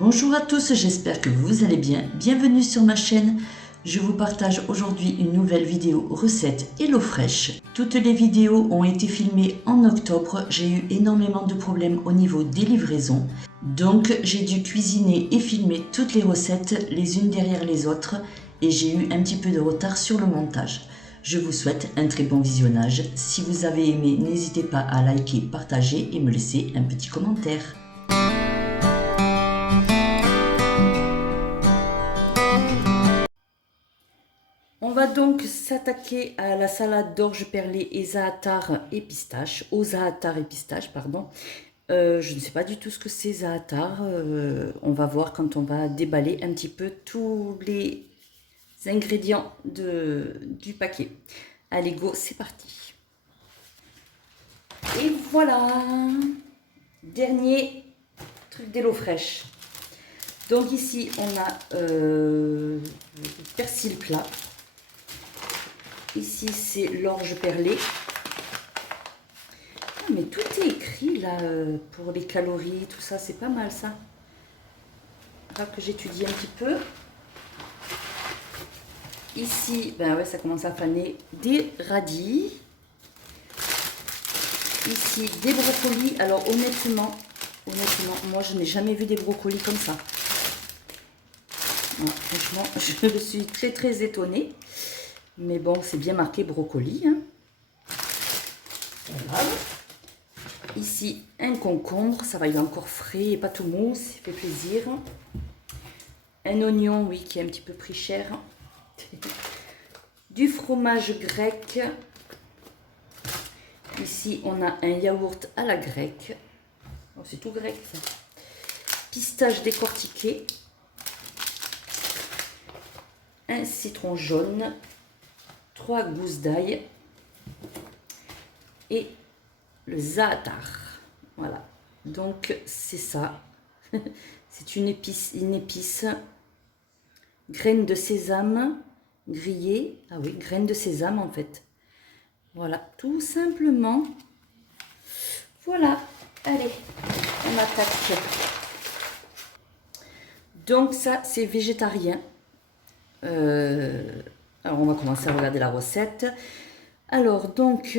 Bonjour à tous, j'espère que vous allez bien. Bienvenue sur ma chaîne. Je vous partage aujourd'hui une nouvelle vidéo recette HelloFresh. Toutes les vidéos ont été filmées en octobre. J'ai eu énormément de problèmes au niveau des livraisons. Donc j'ai dû cuisiner et filmer toutes les recettes les unes derrière les autres et j'ai eu un petit peu de retard sur le montage. Je vous souhaite un très bon visionnage. Si vous avez aimé, n'hésitez pas à liker, partager et me laisser un petit commentaire. On va donc s'attaquer à la salade d'orge perlée et za'atar et pistache, au za'atar et pistache, pardon. Je ne sais pas du tout ce que c'est za'atar, on va voir quand on va déballer un petit peu tous les ingrédients du paquet. Allez go, c'est parti. Et voilà, dernier truc d'HelloFresh. Donc ici on a persil plat. Ici, c'est l'orge perlée. Ah, mais tout est écrit là pour les calories, tout ça, c'est pas mal ça. Là que j'étudie un petit peu. Ici, ben ouais, ça commence à faner des radis. Ici, des brocolis. Alors honnêtement, moi je n'ai jamais vu des brocolis comme ça. Ouais, franchement, je suis très étonnée. Mais bon, c'est bien marqué brocoli. Hein. Voilà. Ici, un concombre. Ça va, il est encore frais et pas tout mou. Ça fait plaisir. Un oignon, oui, qui est un petit peu pris cher. Du fromage grec. Ici, on a un yaourt à la grecque. Oh, c'est tout grec, ça. Pistache décortiquée. Un citron jaune. 3 gousses d'ail et le za'atar. Voilà, donc c'est ça. C'est une épice. Graines de sésame grillées. Ah oui, graines de sésame en fait. Voilà, tout simplement. Voilà, allez, on attaque. Donc ça, c'est végétarien. Alors, on va commencer à regarder la recette. Alors, donc,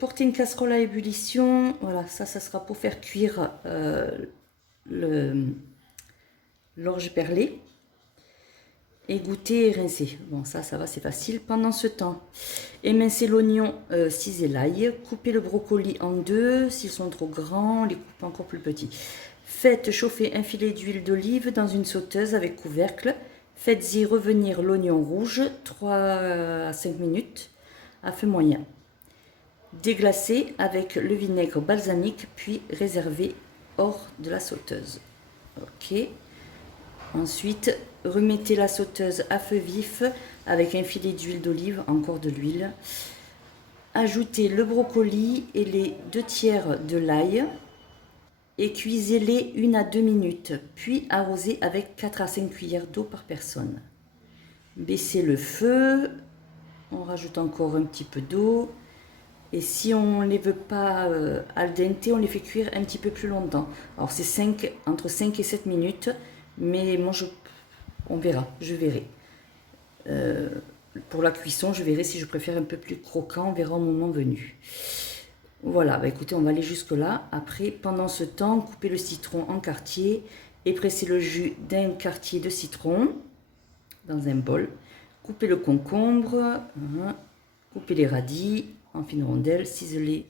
porter une casserole à ébullition. Voilà, ça sera pour faire cuire l'orge perlée. Égoutter et rincer. Bon, ça va, c'est facile. Pendant ce temps, émincer l'oignon, ciser l'ail. Couper le brocoli en deux. S'ils sont trop grands, les couper encore plus petits. Faites chauffer un filet d'huile d'olive dans une sauteuse avec couvercle. Faites-y revenir l'oignon rouge 3 à 5 minutes à feu moyen. Déglacez avec le vinaigre balsamique puis réservez hors de la sauteuse. Ok. Ensuite, remettez la sauteuse à feu vif avec un filet d'huile d'olive, encore de l'huile. Ajoutez le brocoli et les 2 tiers de l'ail et cuisez-les 1 à 2 minutes, puis arrosez avec 4 à 5 cuillères d'eau par personne. Baissez le feu, on rajoute encore un petit peu d'eau, et si on ne les veut pas al dente, on les fait cuire un petit peu plus longtemps. Alors c'est entre 5 et 7 minutes, mais moi on verra, je verrai. Pour la cuisson, je verrai si je préfère un peu plus croquant, on verra au moment venu. Voilà, bah écoutez, on va aller jusque là. Après, pendant ce temps, coupez le citron en quartiers et pressez le jus d'un quartier de citron dans un bol. Coupez le concombre, coupez les radis en fines rondelles, ciselez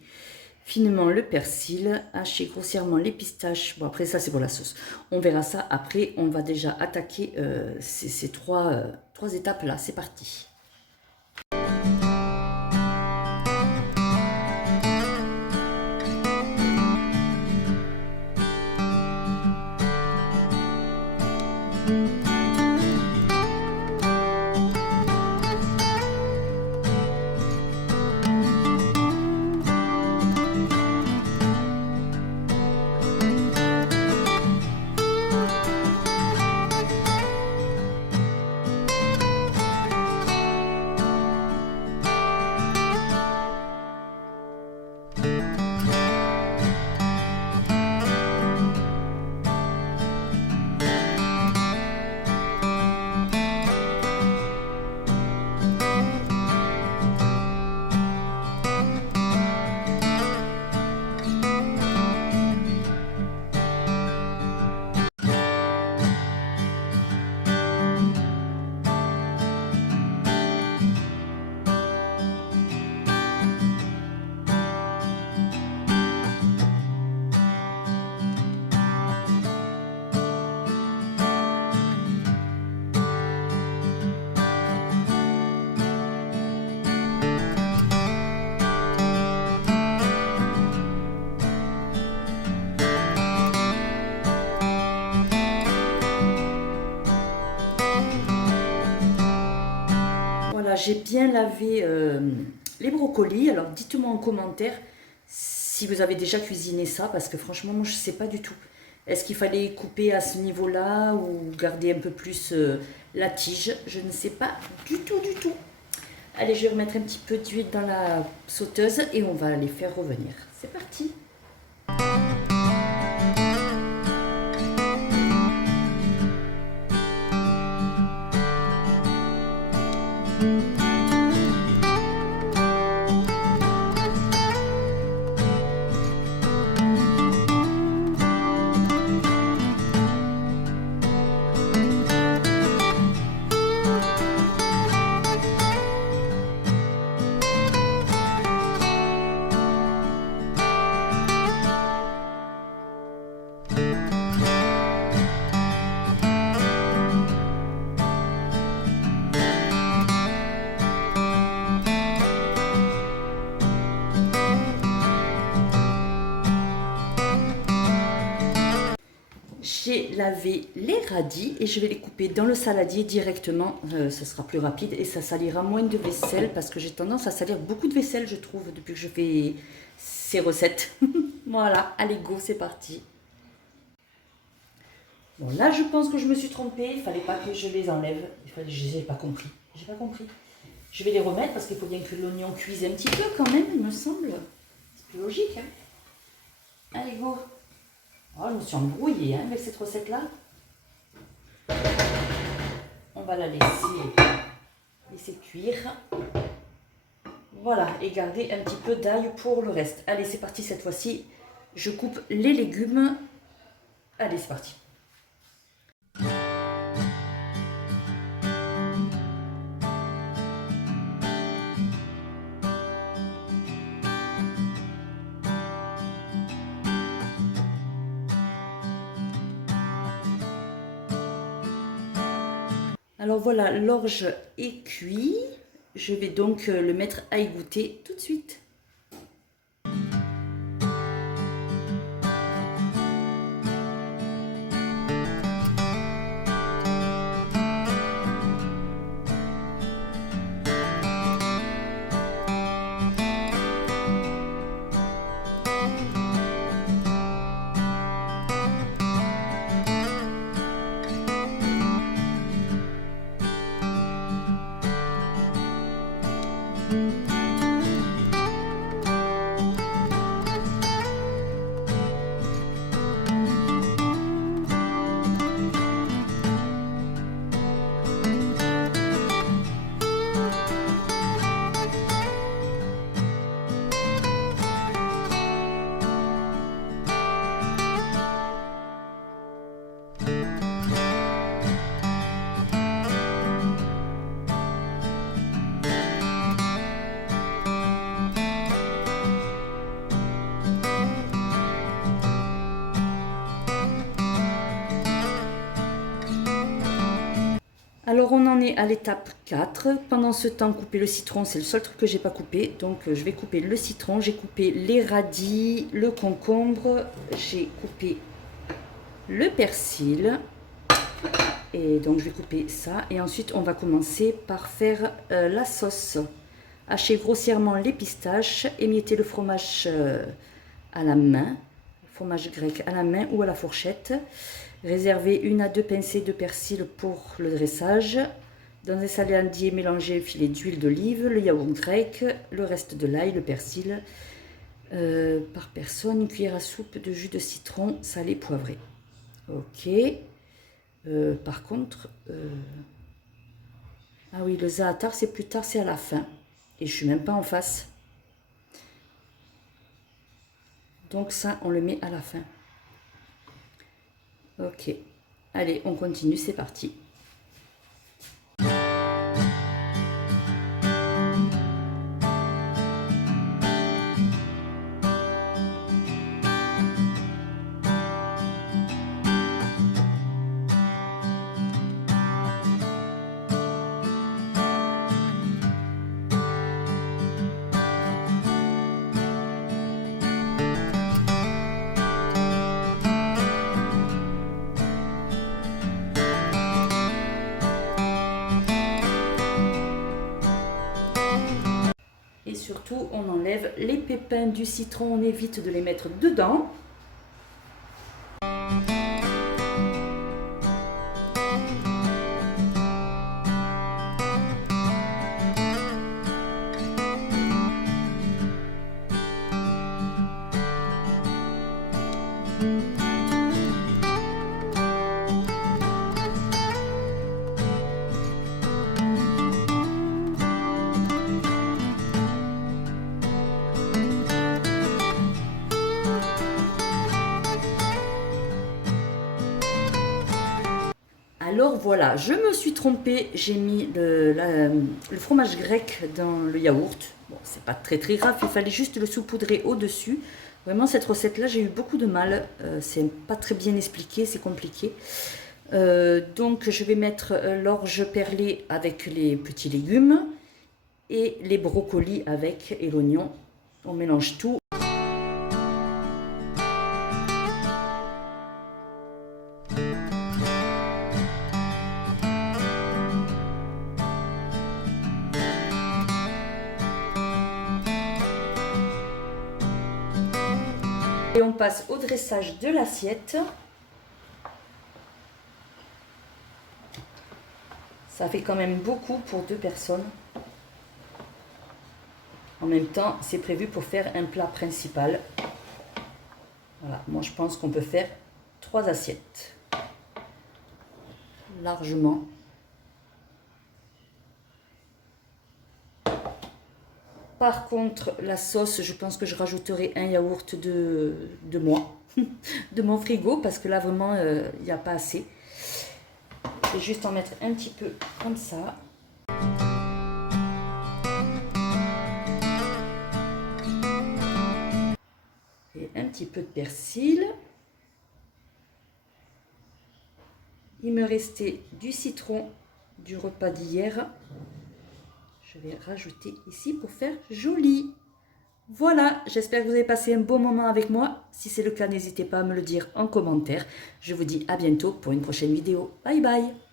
finement le persil, hachez grossièrement les pistaches. Bon, après ça, c'est pour la sauce. On verra ça après. On va déjà attaquer ces trois étapes-là. C'est parti. j'ai bien lavé les brocolis. Alors dites-moi en commentaire si vous avez déjà cuisiné ça, parce que franchement, moi je ne sais pas du tout. Est-ce qu'il fallait couper à ce niveau-là ou garder un peu plus la tige? Je ne sais pas du tout, du tout. Allez, je vais remettre un petit peu d'huile dans la sauteuse et on va les faire revenir. C'est parti! J'ai lavé les radis et je vais les couper dans le saladier directement. Ça sera plus rapide et ça salira moins de vaisselle parce que j'ai tendance à salir beaucoup de vaisselle, je trouve, depuis que je fais ces recettes. Voilà, allez go, c'est parti. Bon, là, je pense que je me suis trompée. Il fallait pas que je les enlève. Je n'ai pas compris. J'ai pas compris. Je vais les remettre parce qu'il faut bien que l'oignon cuise un petit peu quand même, il me semble. C'est plus logique, hein. Allez go. Oh, je me suis embrouillée avec cette recette-là. On va la laisser cuire. Voilà, et garder un petit peu d'ail pour le reste. Allez, c'est parti cette fois-ci. Je coupe les légumes. Allez, c'est parti. Alors voilà, l'orge est cuit. Je vais donc le mettre à égoutter tout de suite. Alors on en est à l'étape 4. Pendant ce temps, couper le citron, c'est le seul truc que j'ai pas coupé. Donc je vais couper le citron, j'ai coupé les radis, le concombre, j'ai coupé le persil. Et donc je vais couper ça. Et ensuite on va commencer par faire la sauce. Hacher grossièrement les pistaches, émietter le fromage à la main, fromage grec à la main ou à la fourchette. Réserver 1 à 2 pincées de persil pour le dressage. Dans un saladier, mélanger le filet d'huile d'olive, le yaourt grec, le reste de l'ail, le persil. Par personne, une cuillère à soupe de jus de citron salé poivré. Ok. Par contre, ah oui, le za'atar c'est plus tard, c'est à la fin. Et je suis même pas en face. Donc ça, on le met à la fin. Ok, allez, on continue, c'est parti. surtout, on enlève les pépins du citron, on évite de les mettre dedans. Alors voilà, je me suis trompée, j'ai mis le fromage grec dans le yaourt. Bon, c'est pas très grave, il fallait juste le saupoudrer au-dessus. Vraiment, cette recette-là, j'ai eu beaucoup de mal. C'est pas très bien expliqué, c'est compliqué. Donc, je vais mettre l'orge perlée avec les petits légumes et les brocolis avec et l'oignon. On mélange tout. Et on passe au dressage de l'assiette. Ça fait quand même beaucoup pour 2 personnes. En même temps, c'est prévu pour faire un plat principal. Voilà, moi je pense qu'on peut faire 3 assiettes. Largement. Par contre, la sauce, je pense que je rajouterai un yaourt de moi, de mon frigo, parce que là, vraiment, il n'y a pas assez. Je vais juste en mettre un petit peu comme ça. Et un petit peu de persil. Il me restait du citron du repas d'hier. Je vais rajouter ici pour faire joli. Voilà, j'espère que vous avez passé un bon moment avec moi. Si c'est le cas, n'hésitez pas à me le dire en commentaire. Je vous dis à bientôt pour une prochaine vidéo. Bye bye!